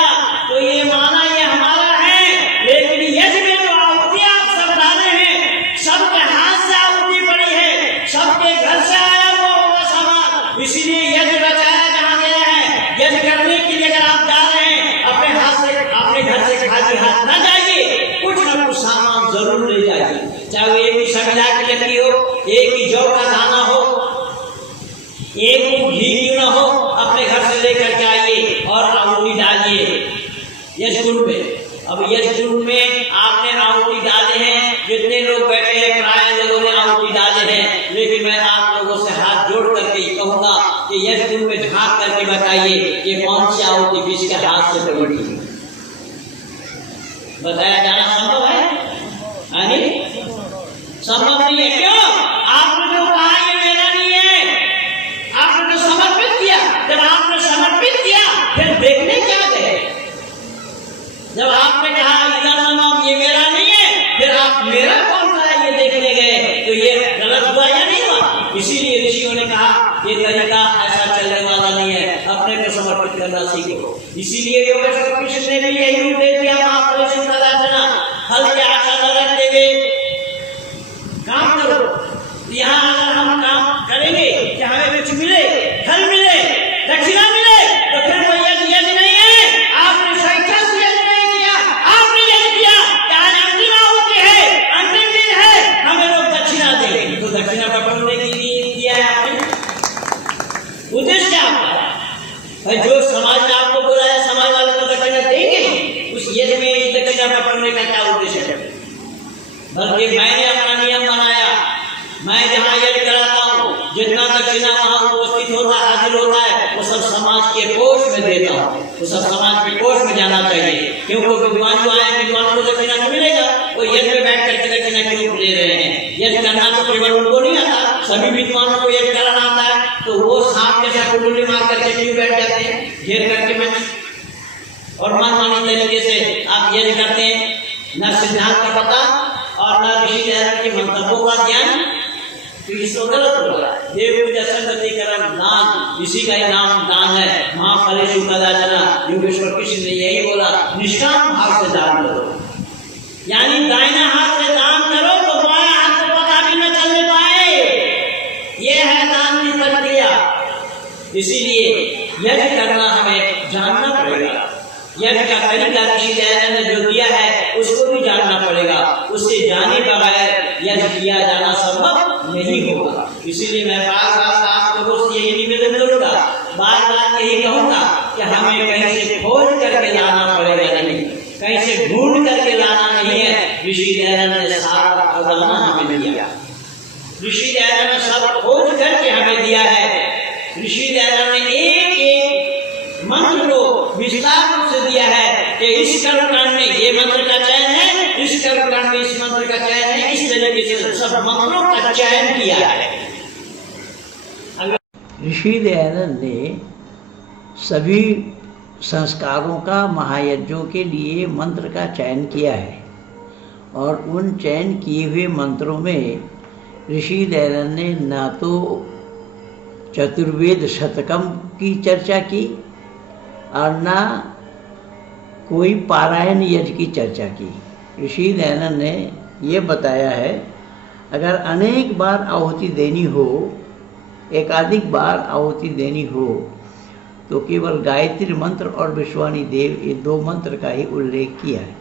तो ये माना ये हमारा है, लेकिन यज्ञ में जो आहुति आप सब डाले हैं, सबके हाथ से आहुति पड़ी है, सबके घर से आया हुआ होगा सामान, इसीलिए यज्ञ बचाया जहाँ गया है। यज्ञ करने के लिए अगर आप जा रहे हैं, अपने हाथ से, अपने घर से खाली हाथ न जाइए, कुछ न कुछ सामान जरूर ले जाइए। चाहे वो एक ही समिधा की लकड़ी हो, एक ही जौ का दाना हो, एक घी क्यों न हो, अपने घर से लेकर के आइए और आहुति डालिए यज्ञकुंड में। अब यज्ञकुंड में आपने आहुति डाले हैं, जितने लोग बैठे हैं प्राय लोगों ने आहुति डाले हैं, लेकिन मैं आप लोगों से हाथ जोड़ करके कहूंगा कि यज्ञकुंड में झांक करके बताइए कि कौन सी आहुति किसके हाथ से पड़ी। बताया जाना संभव है? संभव नहीं है। क्यों? आपने जो कहा ये मेरा नहीं है, आपने तो समर्पित किया। जब आपने समर्पित किया फिर देखने क्या गए? जब आपने कहा ये मेरा नहीं है, फिर आप मेरा कौन सा है ये देखने गए, तो ये गलत हुआ या नहीं हुआ? इसीलिए ऋषियों ने कहा ये तरीका ऐसा चलने वाला नहीं है, अपने को समर्पित करना सीखो। इसीलिए योगेश्वर कृष्ण ने भी यही उपदेश दिया, महापुरुषों का दासना, फल की आशा न रखते हुए काम करो। यहाँ अगर हम काम करेंगे कि हमें कुछ मिले, फल मिले, दक्षिणा मिले, तो फिर कोई यज्ञ नहीं है। आपने स्वेच्छा से यज्ञ नहीं किया, आपने यज्ञ किया कि आज अंतिम आहुति है, अंतिम दिन है, हमें लोग दक्षिणा देंगे, तो दक्षिणा पकड़ने के लिए किया है आपने। उद्देश्य क्या आपका? भाई जो समाज ने आपको बोला है, समाज वाले को दक्षिणा देंगे, उस यज्ञ में दक्षिणा पकड़ने का क्या उद्देश्य है? बल्कि मैंने अपना नियम बनाया, मैं जहाँ यज्ञ कराता हूँ, जितना दक्षिणा वहाँ उपस्थित होता है, हाजिर होता है, वो सब समाज के कोष में देता हूँ। वो सब समाज के कोष में जाना चाहिए, क्योंकि विद्वान जो आए, विद्वान को दक्षिणा नहीं मिलेगा। वो यज्ञ में बैठ करके दक्षिणा क्यों ले रहे हैं? यज्ञ करना तो केवल उनको नहीं आता, सभी विद्वानों को यज्ञ कराना आता है। तो करके क्यों बैठ जाते हैं घेर करके मंच और मनमानी तरीके से आप यज्ञ करते हैं, न सिद्धांत का पता और न ऋषि दयानंद के मंतव्यों का ज्ञान, तो इसको गलत हो रहा है। देव पूजा संगतिकरण दान, इसी का ही नाम दान है। महाफलेषु कदाचन, योगेश्वर कृष्ण ने यही बोला, निष्काम भाव से दान करो, यानी दाहिना हाथ से दान करो तो बायां हाथ से पता भी न चलने पाए। यह है दान की प्रक्रिया। इसीलिए यज्ञ करना हमें जानना पड़ेगा। यज्ञ का तरीका ऋषि दयानंद ने जो दिया है उसको भी जानना पड़ेगा। उससे जाने बगैर यज्ञ किया जाना संभव नहीं होगा। इसीलिए मैं बार बार आप लोगों से यही निवेदन करूंगा, बार बार यही कहूंगा कि हमें कहीं से खोज करके लाना पड़ेगा, नहीं कहीं से ढूंढ करके लाना नहीं है। ऋषि दयानंद ने सारा खजाना हमें दिया, ऋषि दयानंद ने सब खोज करके हमें दिया है। ऋषि दयानंद ने एक एक मंत्र को विस्तार रूप से दिया है कि इस कर्मकांड में ये मंत्र का चयन है, इस कर्मकांड में इस मंत्र का चयन है। इस तरीके से सब मंत्रों का चयन किया है। ऋषि दयानंद ने सभी संस्कारों का महायज्ञों के लिए मंत्र का चयन किया है और उन चयन किए हुए मंत्रों में ऋषि दयानंद ने ना तो चतुर्वेद शतकम की चर्चा की और ना कोई पारायण यज्ञ की चर्चा की। ऋषि दयानंद ने ये बताया है, अगर अनेक बार आहुति देनी हो, एकाधिक बार आहुति देनी हो, तो केवल गायत्री मंत्र और विश्वानी देव, ये दो मंत्र का ही उल्लेख किया है।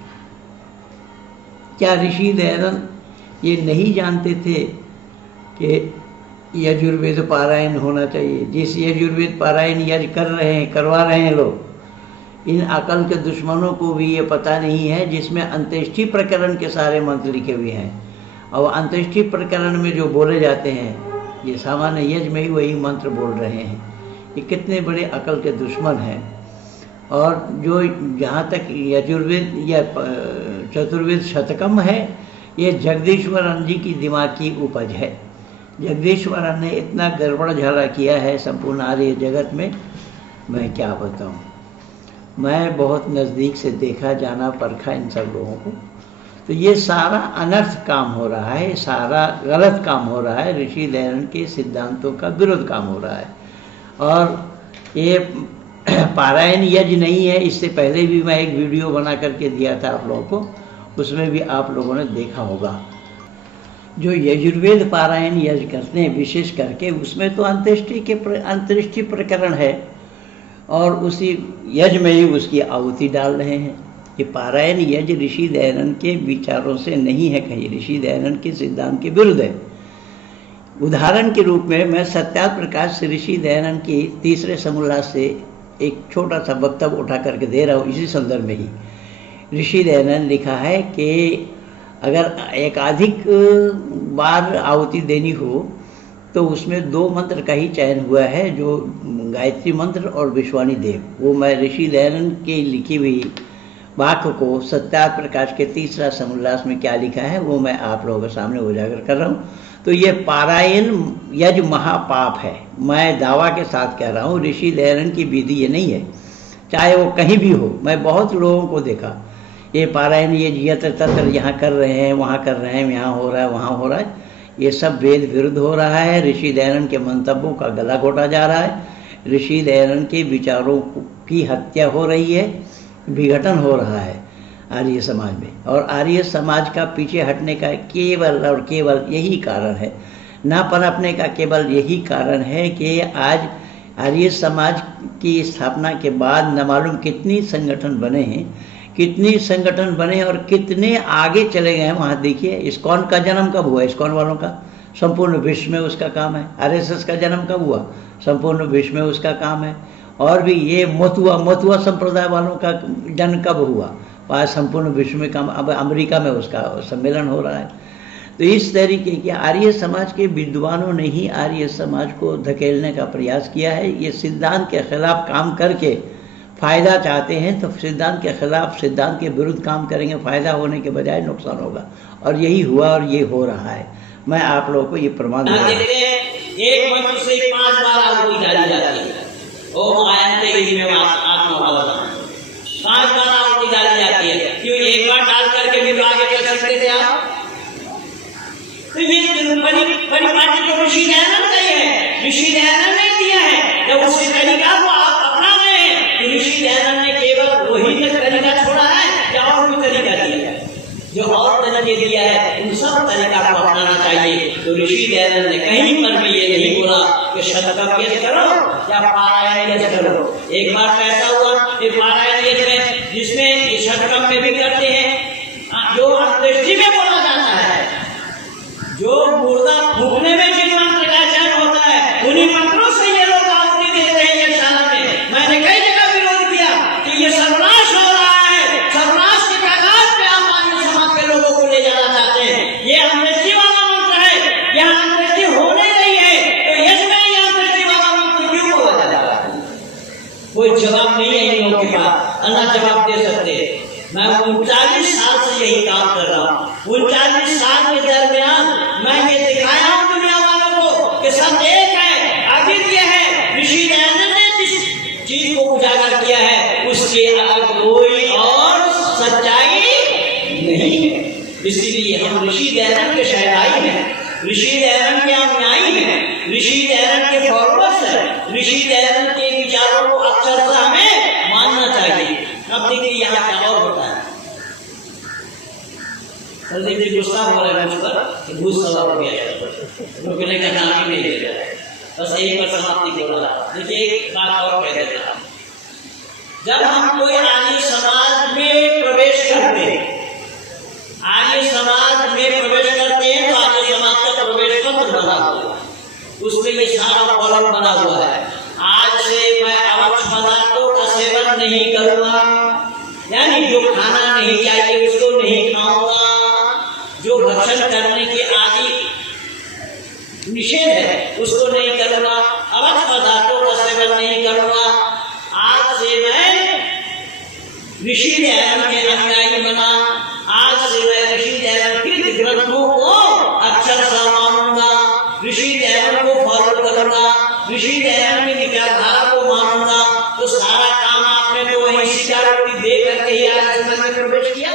क्या ऋषि दयानंद ये नहीं जानते थे कि यजुर्वेद पारायण होना चाहिए? जिस यजुर्वेद पारायण यज्ञ करवा रहे हैं लोग, इन अकल के दुश्मनों को भी ये पता नहीं है, जिसमें अंत्येष्टि प्रकरण के सारे मंत्र लिखे हुए हैं और अंत्येष्टि प्रकरण में जो बोले जाते हैं, ये सामान्य यज्ञ में ही वही मंत्र बोल रहे हैं। ये कितने बड़े अकल के दुश्मन हैं। और जो जहाँ तक यजुर्वेद या चतुर्वेद शतकम है, ये जगदीश्वरन जी की दिमाग की उपज है। जगदीश्वरन ने इतना गड़बड़ झाला किया है संपूर्ण आर्य जगत में, मैं क्या बताऊँ। मैं बहुत नज़दीक से देखा, जाना, परखा इन सब लोगों को। तो ये सारा अनर्थ काम हो रहा है, सारा गलत काम हो रहा है, ऋषि दयानंद के सिद्धांतों का विरोध काम हो रहा है। और ये पारायण यज्ञ नहीं है, इससे पहले भी मैं एक वीडियो बना करके दिया था आप लोगों को, उसमें भी आप लोगों ने देखा होगा। जो यजुर्वेद पारायण यज्ञ करते हैं विशेष करके, उसमें तो अंत्येष्टि प्रकरण है और उसी यज्ञ में ही उसकी आहुति डाल रहे हैं। ये पारायण यज्ञ ऋषि दयानंद के विचारों से नहीं है, कहीं ऋषि दयानंद के सिद्धांत के विरुद्ध है। उदाहरण के रूप में मैं सत्यार्थ प्रकाश से ऋषि दयानंद की तीसरे समोल्लास से एक छोटा सा वक्तव्य उठा करके दे रहा हूँ। इसी संदर्भ में ही ऋषि दयानंद लिखा है कि अगर एकाधिक बार आहुति देनी हो तो उसमें दो मंत्र का ही चयन हुआ है, जो गायत्री मंत्र और विश्वानी देव। वो मैं ऋषि दयानंद की लिखी हुई वाक्य को सत्यार्थ प्रकाश के तीसरा समोल्लास में क्या लिखा है वो मैं आप लोगों के सामने उजागर कर रहा हूँ। तो ये पारायण यज्ञ महापाप है। मैं दावा के साथ कह रहा हूँ, ऋषि दयानंद की विधि ये नहीं है, चाहे वो कहीं भी हो। मैं बहुत लोगों को देखा, ये पारायण ये यत्र तत्र यहाँ कर रहे हैं, वहाँ कर रहे हैं, यहाँ हो रहा है, वहाँ हो रहा है। ये सब वेद विरुद्ध हो रहा है। ऋषि दयानंद के मंतव्यों का गला घोटा जा रहा है। ऋषि दयानंद के विचारों की हत्या हो रही है, विघटन हो रहा है आर्य समाज में। और आर्य समाज का पीछे हटने का केवल और केवल यही कारण है, ना पनपने का केवल यही कारण है कि आज आर्य समाज की स्थापना के बाद न मालूम कितनी संगठन बने हैं, कितनी संगठन बने और कितने आगे चले गए हैं। वहाँ देखिए इस्कॉन का जन्म कब हुआ, इस्कॉन वालों का संपूर्ण विश्व में उसका काम है। आरएसएस का जन्म कब हुआ, संपूर्ण विश्व में उसका काम है। और भी ये मथुआ संप्रदाय वालों का जन्म कब हुआ, वहाँ संपूर्ण विश्व में काम। अब अमेरिका में उसका सम्मेलन हो रहा है। तो इस तरीके के आर्य समाज के विद्वानों ने ही आर्य समाज को धकेलने का प्रयास किया है। ये सिद्धांत के खिलाफ काम करके फ़ायदा चाहते हैं, तो सिद्धांत के खिलाफ, सिद्धांत के विरुद्ध काम करेंगे, फ़ायदा होने के बजाय नुकसान होगा। और यही हुआ और ये हो रहा है। मैं आप लोगों को ये प्रमाण दे रहा हूँ। एक मंत्र से 5 बार आहुति डाली जाती है। ओम आयंते में आत्मबल कहाँ आहुति डाली जाती है? क्यों एक बार डाल करके भी तो आगे कर सकते थे आप? तो ये परिपाटी तो ऋषि दयानंद का ही है, ऋषि दयानंद ने दिया है। जब उसी तरीका को आप अपना रहे हैं तो ऋषि दयानंद ने केवल वही तरीका छोड़ा है या और भी तरीका दिया है? जो और तरीके दिया है उन सब तरीका को अपनाना चाहिए। तो ऋषि दयानंद ने कहीं पर भी ये नहीं बोला कि शतकम यज्ञ करो या पारायण यज्ञ करो। एक बार कैसा हुआ कि पारायण यज्ञ में जिसमें शतकम में भी करते हैं, जो अंत्येष्टि में बोला जाता है, जो मुर्दा फूकने में जिन मंत्र का चयन होता है उन्हीं मंत्रों से ये लोग आहुति देते हैं यज्ञशाला में। मैंने कई जगह विरोध किया कि ये सर्वनाश हो रहा है, सर्वनाश के कागाज पे आप आर्य समाज के लोगों को ले जाना चाहते हैं। ये अंत्येष्टि वाला मंत्र है, यहाँ अंत्येष्टि होने नहीं है तो यज्ञ में ये अंत्येष्टि वाला मंत्र क्यों बोला जा रहा है? कोई जवाब नहीं है इन लोगों के पास, अन्ना जवाब दे सकते। मैं 39 साल से यही काम कर रहा हूँ। 39 साल के दरमियान मैं ये दिखाया हूँ दुनिया वालों को कि सब एक है। आखिर ये है ऋषि दयानंद ने जिस चीज को उजागर किया है उसके अलग कोई और सच्चाई नहीं है। इसीलिए हम ऋषि दयानंद के शहनाई हैं, ऋषि दयानंद के अनुयायी हैं, ऋषि दयानंद के फॉलोअर्स हैं। ऋषि दयानंद के विचारों को अक्षरशः हमें मानना चाहिए। अब देखिए यहाँ क्या और होता है। देखिए गुस्सा हो रहा है मुझ पर कि भूत सवार हो गया, रुकने का नाम ही नहीं ले रहा है। बस एक बार समाप्ति के बाद देखिए एक बात और कह देता हूँ। जब हम कोई आर्य समाज में प्रवेश करते हैं, आर्य समाज में प्रवेश करते हैं तो आर्य समाज का प्रवेश पत्र बना हुआ है, उसमें ये सारा कॉलम बना हुआ है। आज से मैं अवक्ष पदार्थों का सेवन नहीं करूंगा, यानी जो खाना नहीं चाहिए उसको नहीं खाऊंगा, जो भक्षण करने की आदि निषेध है उसको नहीं करूंगा, अवक्ष पदार्थों का सेवन नहीं करूंगा। आज से मैं ऋषि दयानंद के अनुयायी बना, आज से मैं ऋषि दयानंद के ग्रंथों को अक्षरशः मानूंगा, ऋषि दयानंद को फॉलो करूंगा, ऋषि दयानंद की विचारधारा को मानूंगा। तो सारा काम आपने तो वही स्वीकृति दे करके ही आर्य समाज में प्रवेश किया।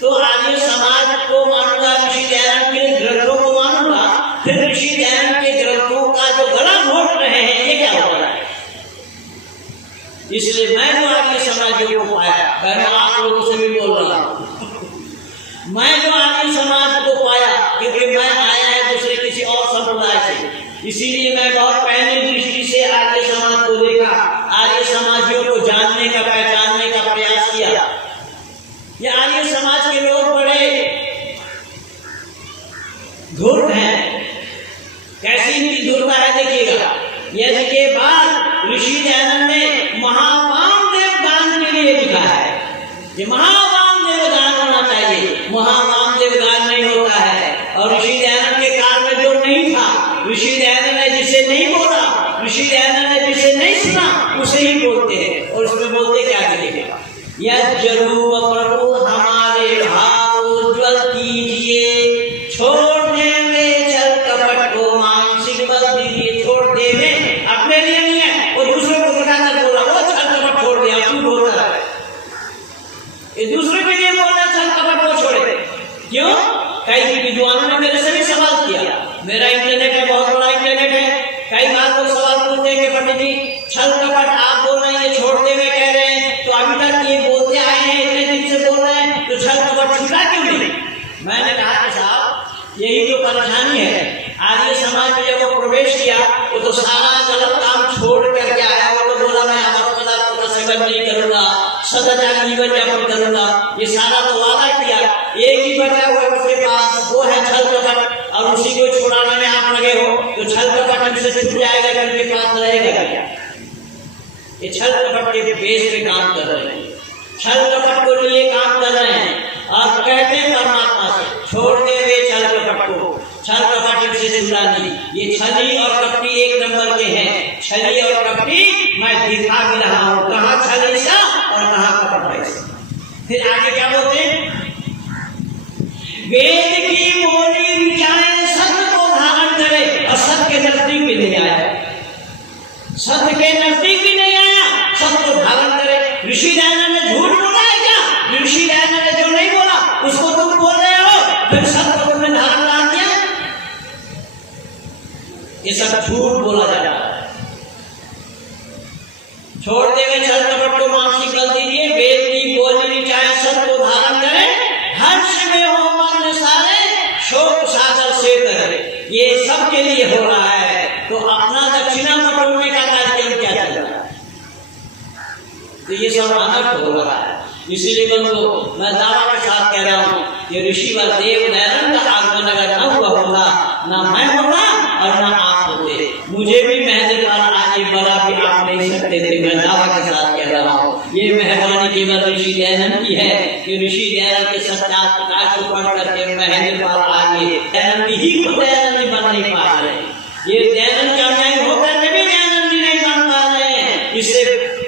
तो आर्य समाज को मानूंगा, ऋषि दयानंद के ग्रंथों को मानूंगा, फिर ऋषि दयानंद के ग्रंथों का जो गला घोट रहे हैं ये क्या हो रहा है? इसलिए मैं जो आर्य समाजियों को पाया, मैं आप लोगों से भी बोल रहा हूँ, मैं जो आर्य समाज को पाया क्योंकि मैं आया है दूसरे किसी और संप्रदाय से, इसीलिए मैं बहुत पहले दृष्टि से आर्य समाज को देखा, आर्य समाजियों को जानने का, पहचानने का प्रयास किया। ये आर्य समाज के लोग बड़े धूर्त हैं। कैसी इनकी धूर्ता है देखिएगा। यज्ञ के बाद ऋषि दयानंद ने महावामदेव गान के लिए लिखा है, ये महावामदेव गान होना चाहिए। महावामदेव गान नहीं होता है, और ऋषि दयानंद के काल में जो नहीं था, ऋषि दयानंद ने जिसे नहीं बोला, ऋषि दयानंद ने जिसे नहीं सुना उसे ही बोलते हैं। और उसमें बोलते क्या करेगा? यज्ञ रूप प्रभु हमारे भाव उज्ज्वल कीजिए, छोड़ने में छल कपट को मानसिक बल दीजिए। छोड़ देने अपने लिए नहीं है, वो दूसरे को दिखाकर बोला, वो छल कपट छोड़ दिया, क्यों बोल रहा है? ये दूसरे के लिए बोल रहा है छल कपट को छोड़े, क्यों? कई विद्वानों ने मेरे से भी सवाल किया, मेरा इंटरनेट है, बहुत बड़ा इंटरनेट है, कई बार लोग सवाल पूछते हैं कि पंडित जी छल कपट आप बोल रहे हैं, ये छोड़ देवे कह रहे हैं, तो अभी तक ये बोलते आए हैं, इतने दिन से बोल रहे हैं, तो छल कपट छूटा क्यों नहीं? मैंने कहा कि साहब यही तो परेशानी है। आर्य समाज में जब वो प्रवेश किया वो तो सारा गलत काम छोड़ करके आया। वो तो बोला मैं अवक्ष पदार्थों का सेवन नहीं करूंगा, सदाचार जीवन यापन करूंगा, ये सारा तो वादा किया। एक ही बचा हुआ उसके पास, वो है छल कपट, और उसी को छुड़ाने में आप लगे हो तो छल कपट हमसे छूट जाएगा, उनके पास रहेगा क्या? ये छल कपट के बेस पे काम कर रहे हैं, छल कपट को लिए काम कर रहे हैं, और कहते हैं परमात्मा से छोड़ दे वे छल कपट को, छल कपट से जुड़ा नहीं। ये छली और कपटी एक नंबर के हैं, छली और कपटी मैं दिखा भी रहा हूँ, कहाँ छल ऐसा और कहाँ कपट ऐसा। फिर आगे क्या बोलते हैं? वेद की बोली विचारे सत्य को धारण करे और सत्य के नजदीक भी ले आए, सत्य के नजदीक ये सब झूठ बोला जाता है। छोड़ देवे छल कपट को, मानसिक गलती दिए, वेद की बोलनी चाहे सत्य को धारण करे, हर्ष में हो मन सारे, शोक सागर से करे, ये सब के लिए हो रहा है। तो अपना दक्षिणा बटोरने का कार्यक्रम क्या चल रहा है? तो ये सब अनर्थ हो रहा है। इसीलिए बंधु, मैं दावा के साथ कह रहा हूँ कि ऋषिवर देव दयानंद का आगमन अगर न हुआ होता, ना मैं होता और ना आप होते। मुझे भी महजिद वाला आगे बड़ा भी आप नहीं सकते थे। मैं दावा के साथ कह रहा हूँ, ये मेहरबानी केवल ऋषि दयानंद की है कि ऋषि दयानंद के सच्चात प्रकाश को पढ़ करके महजिद वाला आगे दयानंद ही को दयानंद बन नहीं पा रहे। ये दयानंद कामयाब होकर भी दयानंद नहीं बन पा रहे हैं। इससे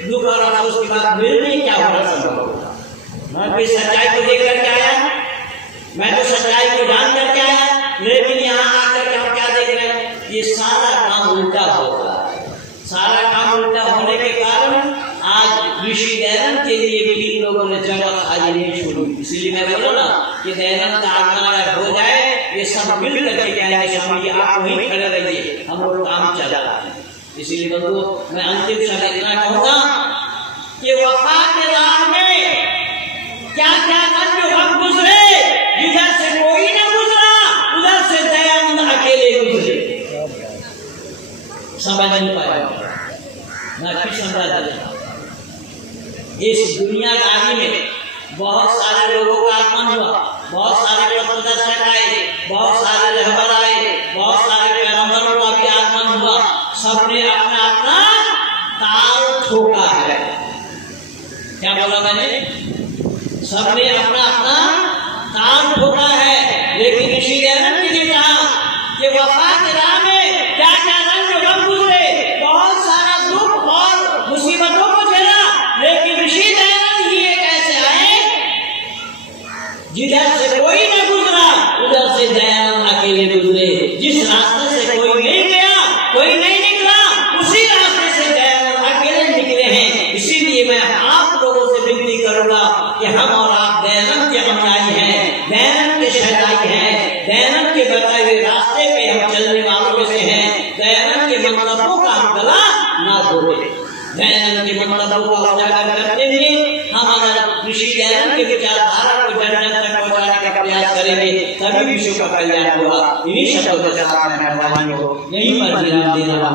दुख और अफसोस की बात मिल नहीं, क्या हो रहा? मैं भी सच्चाई को देख करके आया, मैं तो सच्चाई को जान करके आया, लेकिन यहाँ आकर के हम क्या देख रहे हैं? ये सारा काम उल्टा हो रहा है। सारा काम उल्टा होने के कारण आज ऋषि दयानंद के लिए भी लोगों ने जगह खाली नहीं छोड़ी। इसीलिए मैं बोला ना कि दयानंद का आगमन अगर हो जाए, ये सब मिल करके कहेंगे स्वामी जी आप वहीं खड़े रहिए, हम लोग काम चल रहा है। इसीलिए बंधु, मैं अंतिम समय इतना कहूँगा कि वफा के राह में क्या क्या रंग हम गुजरे, इधर से कोई न गुजरा, उधर से दयानंद अकेले गुजरे। समझ नहीं पाया ना कि समझा। इस दुनियादारी में बहुत सारे लोगों का आगमन हुआ, बहुत सारे पथदर्शक आए, बहुत सारे रहबर आए, बहुत सारे पैगंबरों का भी आगमन हुआ। सबने अपना अपना ताल ठोका है। क्या बोला मैंने? सबने अपना अपना ताल ठोका है। लेकिन ऋषि दयानंद जी ने कहा कि वफा के राह में क्या क्या रंग गम गुजरे, बहुत सारा दुख और मुसीबतों को झेला, लेकिन ऋषि दयानंद ही एक ऐसे आए जिधर से कोई न गुजरा, उधर से दयानंद अकेले गुजरे। जिस रास्ते से कोई नहीं गया, कोई नहीं निकला, उसी रास्ते से दयानंद अकेले निकले हैं। इसीलिए मैं आप लोगों से विनती करूंगा कि हम और आप दयानंद के अनुयायी हैं, दयानंद के शहदाई हैं, दयानंद के बताए हुए रास्ते पे हम चलने वालों में से हैं। दयानंद के मंतव्यों का हम गला ना तोड़े। दयानंद के मंतव्यों को उजागर करते हुए हम अगर ऋषि दयानंद के विचारधारा को जन जन तक पहुंचाने का प्रयास करेंगे, तभी विश्व का कल्याण होगा। इन्हीं शब्दों के साथ मेहरबानी हो, यही मर्जी देना।